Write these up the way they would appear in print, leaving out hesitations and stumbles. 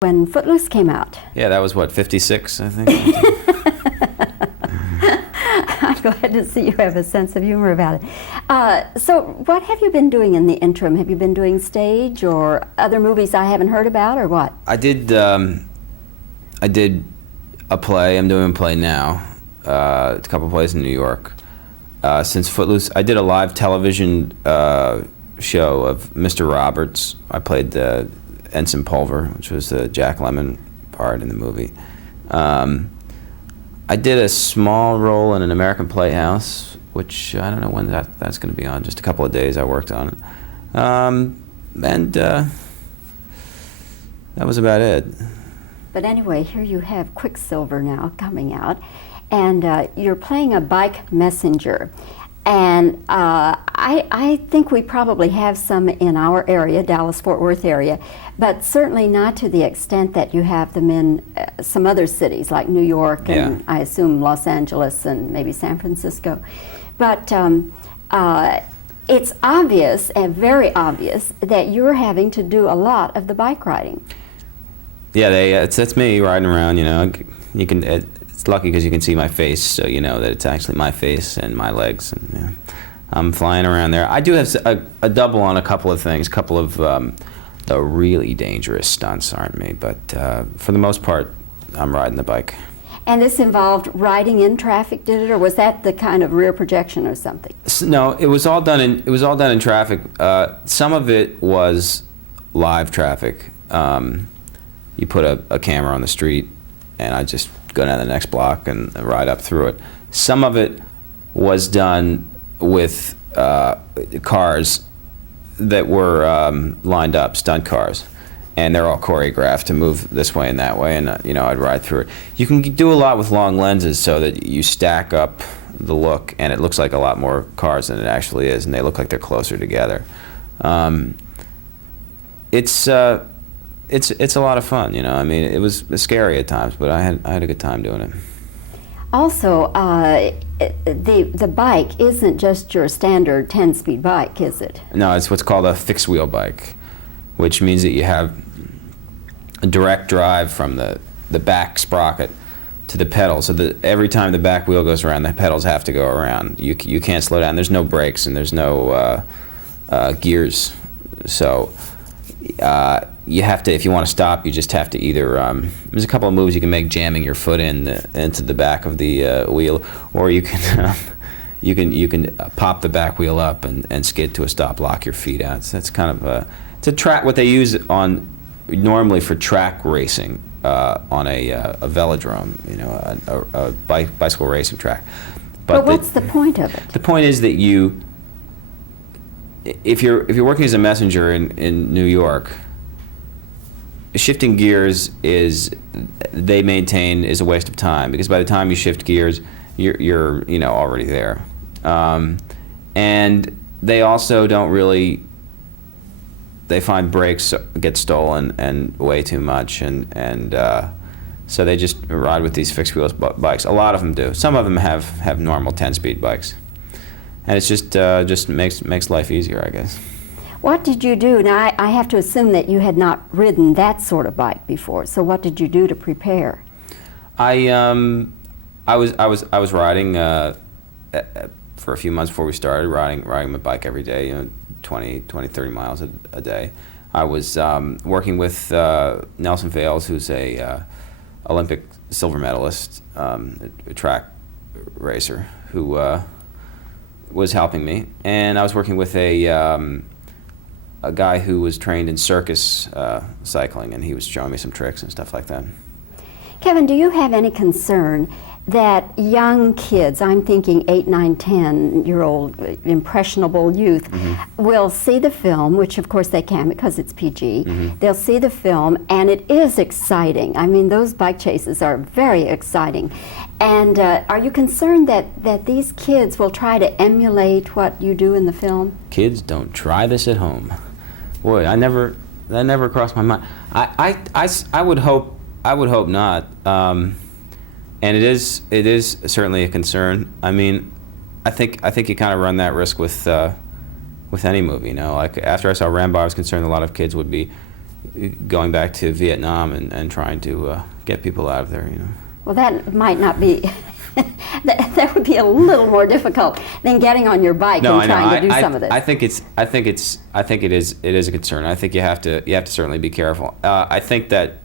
when Footloose came out. Yeah, that was what, 56, I think? I'm glad to see you have a sense of humor about it. So what have you been doing in the interim? Have you been doing stage or other movies I haven't heard about, or what? I did a play. I'm doing a play now. A couple plays in New York. Since Footloose, I did a live television show of Mr. Roberts. I played the Ensign Pulver, which was the Jack Lemmon part in the movie. I did a small role in an American Playhouse, which I don't know when that's going to be on. Just a couple of days I worked on it. And that was about it. But anyway, here you have Quicksilver now coming out, and you're playing a bike messenger. And I think we probably have some in our area, Dallas-Fort Worth area, but certainly not to the extent that you have them in some other cities like New York and I assume Los Angeles and maybe San Francisco. But it's obvious, and very obvious, that you're having to do a lot of the bike riding. Yeah, it's me riding around, you know. You can. It's lucky because you can see my face, so you know that it's actually my face and my legs. And yeah, I'm flying around there. I do have a double on a couple of things. A couple of the really dangerous stunts aren't me, but for the most part, I'm riding the bike. And this involved riding in traffic, did it, or was that the kind of rear projection or something? No, it was all done in traffic. Some of it was live traffic. You put a camera on the street, and I just go down the next block and ride up through it. Some of it was done with cars that were lined up, stunt cars, and they're all choreographed to move this way and that way, and you know, I'd ride through it. You can do a lot with long lenses so that you stack up the look, and it looks like a lot more cars than it actually is, and they look like they're closer together. It's a lot of fun, you know. I mean, it was scary at times, but I had a good time doing it. Also, the bike isn't just your standard 10-speed bike, is it? No, it's what's called a fixed wheel bike, which means that you have a direct drive from the back sprocket to the pedal, so that every time the back wheel goes around, the pedals have to go around. You can't slow down. There's no brakes and there's no gears, so. You have to, if you want to stop, you just have to either, there's a couple of moves you can make jamming your foot into the back of the wheel, or you can pop the back wheel up and skid to a stop, lock your feet out. So that's kind of it's a track, what they use normally for track racing on a velodrome, you know, a bicycle racing track. But what's the point of it? The point is that if you're working as a messenger in New York, shifting gears they maintain is a waste of time, because by the time you shift gears, you're you know, already there, and they also don't really. They find brakes get stolen and way too much, and so they just ride with these fixed wheels bikes. A lot of them do. Some of them have normal 10-speed bikes. And it's just makes life easier, I guess. What did you do? Now, I have to assume that you had not ridden that sort of bike before. So what did you do to prepare? I was riding for a few months before we started, riding my bike every day, you know, 20, 30 miles a day. I was working with Nelson Fales, who's a Olympic silver medalist, a track racer, who was helping me, and I was working with a guy who was trained in circus cycling, and he was showing me some tricks and stuff like that. Kevin, do you have any concern that young kids, I'm thinking 8, 9, 10-year-old impressionable youth, will see the film, which of course they can because it's PG. They'll see the film, and it is exciting. I mean, those bike chases are very exciting. And are you concerned that these kids will try to emulate what you do in the film? Kids, don't try this at home. Boy, that never crossed my mind. I would hope not. And it is certainly a concern. I mean, I think you kind of run that risk with any movie. You know, like after I saw Rambo, I was concerned a lot of kids would be, going back to Vietnam and trying to get people out of there. Well, that might not be. that would be a little more difficult than getting on your bike and trying to do some of this. I think it is a concern. I think you have to certainly be careful. I think that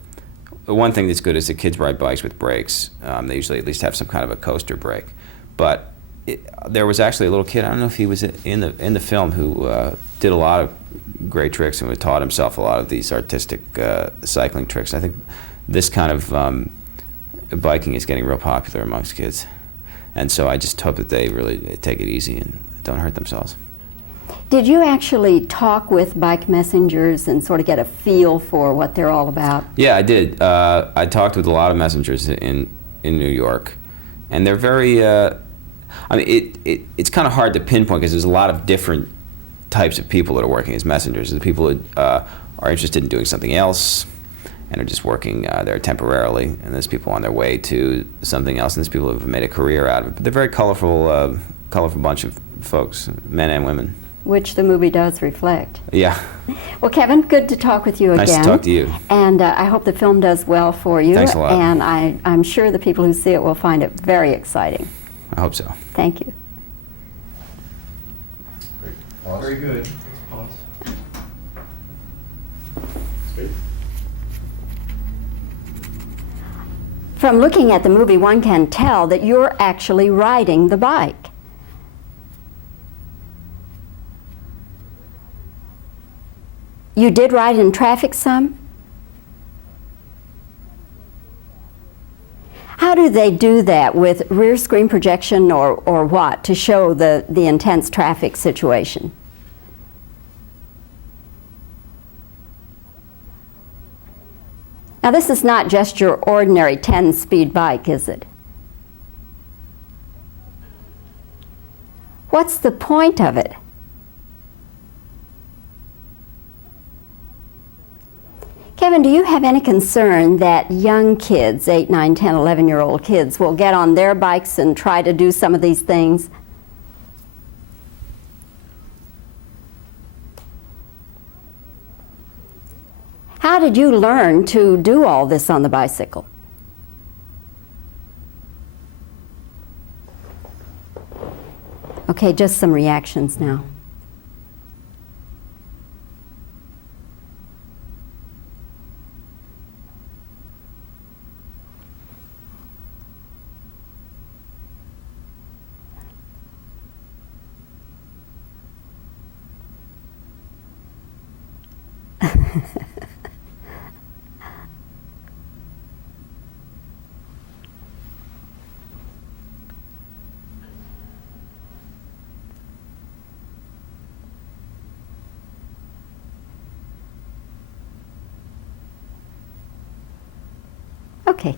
one thing that's good is that kids ride bikes with brakes. They usually at least have some kind of a coaster brake. But there was actually a little kid, I don't know if he was in the film, who did a lot of great tricks and taught himself a lot of these artistic cycling tricks. I think this kind of biking is getting real popular amongst kids. And so I just hope that they really take it easy and don't hurt themselves. Did you actually talk with bike messengers and sort of get a feel for what they're all about? Yeah, I did. I talked with a lot of messengers in New York, and they're very. I mean, it's kind of hard to pinpoint because there's a lot of different types of people that are working as messengers. There's people who are interested in doing something else and are just working there temporarily, and there's people on their way to something else, and there's people who have made a career out of it. But they're a very colorful bunch of folks, men and women. Which the movie does reflect. Yeah. Well, Kevin, good to talk with you again. Nice to talk to you. And I hope the film does well for you. Thanks a lot. And I'm sure the people who see it will find it very exciting. I hope so. Thank you. Great. Pause. Very good. Pause. Straight. From looking at the movie, one can tell that you're actually riding the bike. You did ride in traffic some? How do they do that, with rear screen projection or what, to show the intense traffic situation? Now, this is not just your ordinary 10-speed bike, is it? What's the point of it? Kevin, do you have any concern that young kids, 8, 9, 10, 11-year-old kids, will get on their bikes and try to do some of these things? How did you learn to do all this on the bicycle? Okay, just some reactions now. Okay.